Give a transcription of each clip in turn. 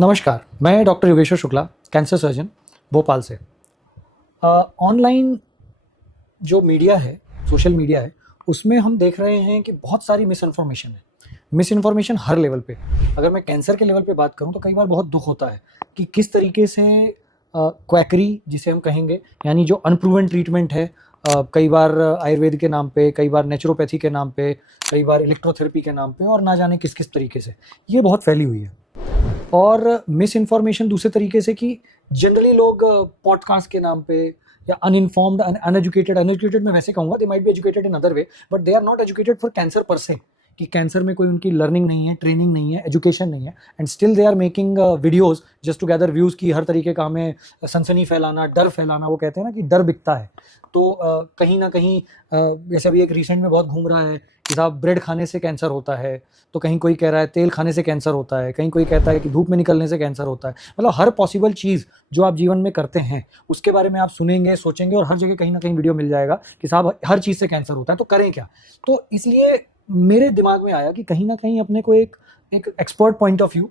नमस्कार, मैं doctor Yogeshwar Shukla, cancer surgeon Bhopal से। ऑनलाइन जो मीडिया है, सोशल मीडिया है, उसमें हम देख रहे हैं कि बहुत सारी मिसइन्फॉर्मेशन है। मिसइन्फॉर्मेशन हर लेवल पे। अगर मैं कैंसर के लेवल पे बात करूँ तो कई बार बहुत दुःख होता है कि किस तरीके से क्वैकरी जिसे हम कहेंगे, यानी जो अनप्रूवन ट्रीटमेंट है, कई बार आयुर्वेद के नाम पे, कई बार नेचुरोपैथी के नाम पे, कई बार इलेक्ट्रोथेरेपी के नाम पे और ना जाने किस-किस तरीके से, ये बहुत फैली हुई है। और मिस इन्फॉर्मेशन दूसरे तरीके से कि जनरली लोग पॉडकास्ट के नाम पे या अनइन्फॉर्म्ड अनएजुकेटेड अनएजुकेटेड मैं वैसे कहूँगा, they might be educated in other way, but they are not educated for cancer per se, कि कैंसर में कोई उनकी लर्निंग नहीं है, ट्रेनिंग नहीं है, एजुकेशन नहीं है, and still they are making videos just to gather views की हर तरीके का हमें सनसनी फैलाना, डर फैलाना। वो कहते हैं ना कि डर बिकता है। तो कहीं ना कहीं जैसे अभी एक रिसेंट में बहुत घूम रहा है कि साहब ब्रेड खाने से कैंसर होता है, तो कहीं कोई कह रहा है तेल खाने से कैंसर होता है, कहीं कोई कहता है कि धूप में निकलने से कैंसर होता है। मतलब हर पॉसिबल चीज़ जो आप जीवन में करते हैं उसके बारे में आप सुनेंगे, सोचेंगे और हर जगह कहीं ना कहीं वीडियो मिल जाएगा कि साहब हर चीज़ से कैंसर होता है, तो करें क्या। तो इसलिए मेरे दिमाग में आया कि कहीं ना कहीं अपने को एक एक एक्सपर्ट पॉइंट ऑफ व्यू,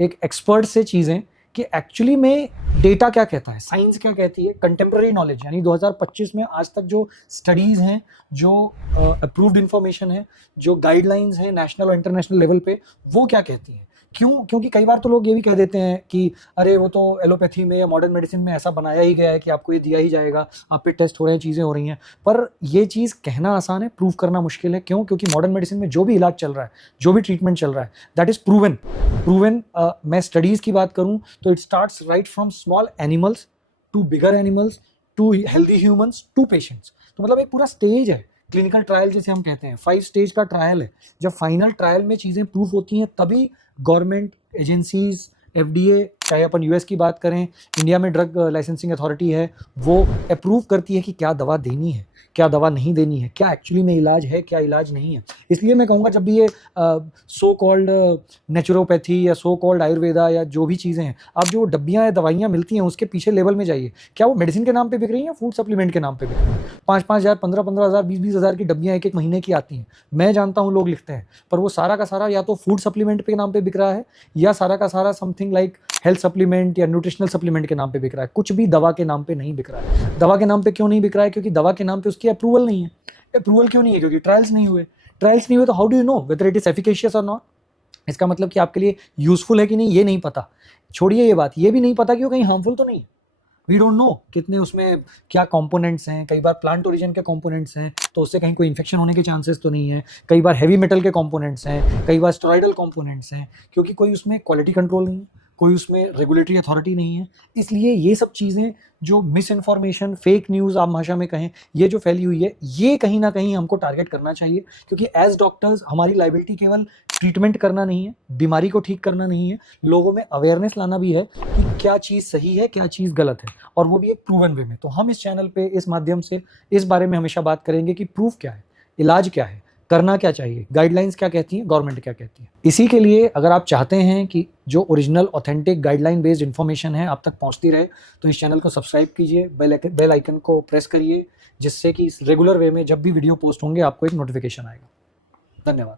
एक एक्सपर्ट से चीज़ें कि एक्चुअली में डेटा क्या कहता है, साइंस क्या कहती है, कंटेम्प्रेरी नॉलेज यानी 2025 में आज तक जो स्टडीज़ हैं, जो अप्रूव्ड इंफॉर्मेशन है, जो गाइडलाइंस हैं नेशनल और इंटरनेशनल लेवल पे, वो क्या कहती हैं। क्यों? क्योंकि कई बार तो लोग ये भी कह देते हैं कि अरे वो तो एलोपैथी में या मॉडर्न मेडिसिन में ऐसा बनाया ही गया है कि आपको ये दिया ही जाएगा, आप पे टेस्ट हो रहे हैं, चीज़ें हो रही हैं। पर ये चीज़ कहना आसान है, प्रूव करना मुश्किल है। क्यों? क्योंकि मॉडर्न मेडिसिन में जो भी इलाज चल रहा है, जो भी ट्रीटमेंट चल रहा है, दैट इज़ प्रूवन। मैं स्टडीज़ की बात करूँ तो it starts right from small animals to bigger animals to healthy humans to patients. तो मतलब एक पूरा स्टेज है, क्लिनिकल ट्रायल जिसे हम कहते हैं, 5 स्टेज का ट्रायल है। जब फाइनल ट्रायल में चीज़ें प्रूव होती हैं तभी गवर्नमेंट एजेंसीज, एफडीए, चाहे अपन यूएस की बात करें, इंडिया में ड्रग लाइसेंसिंग अथॉरिटी है, वो अप्रूव करती है कि क्या दवा देनी है, क्या दवा नहीं देनी है, क्या एक्चुअली में इलाज है, क्या इलाज नहीं है। इसलिए मैं कहूँगा जब भी ये सो कॉल्ड नेचुरोपैथी या सो कॉल्ड आयुर्वेदा या जो भी चीज़ें हैं, आप जो डब्बियाँ या दवाइयाँ मिलती हैं उसके पीछे लेवल में जाइए, क्या वो मेडिसिन के नाम पे बिक रही हैं या फूड सप्लीमेंट के नाम पे बिक रही हैं। 5-5 हज़ार, 15-15 हज़ार, 20-20 हज़ार की डब्बियाँ एक महीने की आती हैं। मैं जानता हूँ लोग लिखते हैं, पर वो सारा का सारा या तो फूड सप्लीमेंट के नाम पे बिक रहा है या सारा का सारा समथिंग लाइक हेल्थ सप्लीमेंट या न्यूट्रिशनल सप्लीमेंट के नाम पे बिक रहा है। कुछ भी दवा के नाम पे नहीं बिक रहा है। दवा के नाम पे क्यों नहीं बिक रहा है? क्योंकि दवा के नाम पे उसकी अप्रूवल नहीं है। अप्रूवल क्यों नहीं है? क्योंकि ट्रायल्स नहीं हुए। ट्रायल्स नहीं हुए तो how do you know whether it is efficacious और नॉट। इसका मतलब कि आपके लिए यूजफुल है कि नहीं ये नहीं पता। छोड़िए ये बात, ये भी नहीं पता कि वो कहीं हार्मफुल तो नहीं। वी डोंट नो कितने उसमें क्या कंपोनेंट्स हैं। कई बार प्लांट ओरिजिन के कंपोनेंट्स हैं तो उससे कहीं कोई इन्फेक्शन होने के चांसेस तो नहीं है। कई बार हैवी मेटल के कंपोनेंट्स हैं, कई बार स्टेरॉइडल कंपोनेंट्स हैं, क्योंकि कोई उसमें क्वालिटी कंट्रोल नहीं है, कोई उसमें रेगुलेटरी अथॉरिटी नहीं है। इसलिए ये सब चीज़ें जो मिस इन्फॉर्मेशन, फेक न्यूज़ आप भाषा में कहें, ये जो फैली हुई है, ये कहीं ना कहीं हमको टारगेट करना चाहिए। क्योंकि एज डॉक्टर्स हमारी लाइबिलिटी केवल ट्रीटमेंट करना नहीं है, बीमारी को ठीक करना नहीं है, लोगों में अवेयरनेस लाना भी है कि क्या चीज़ सही है, क्या चीज़ गलत है, और वो भी एक प्रूवन वे में। तो हम इस चैनल पे, इस माध्यम से इस बारे में हमेशा बात करेंगे कि प्रूफ क्या है, इलाज क्या है, करना क्या चाहिए, गाइडलाइंस क्या कहती हैं, गवर्नमेंट क्या कहती है। इसी के लिए अगर आप चाहते हैं कि जो original authentic guideline based information है आप तक पहुंचती रहे, तो इस चैनल को सब्सक्राइब कीजिए, बेल आइकन को प्रेस करिए, जिससे कि इस रेगुलर वे में जब भी वीडियो पोस्ट होंगे आपको एक नोटिफिकेशन आएगा। धन्यवाद।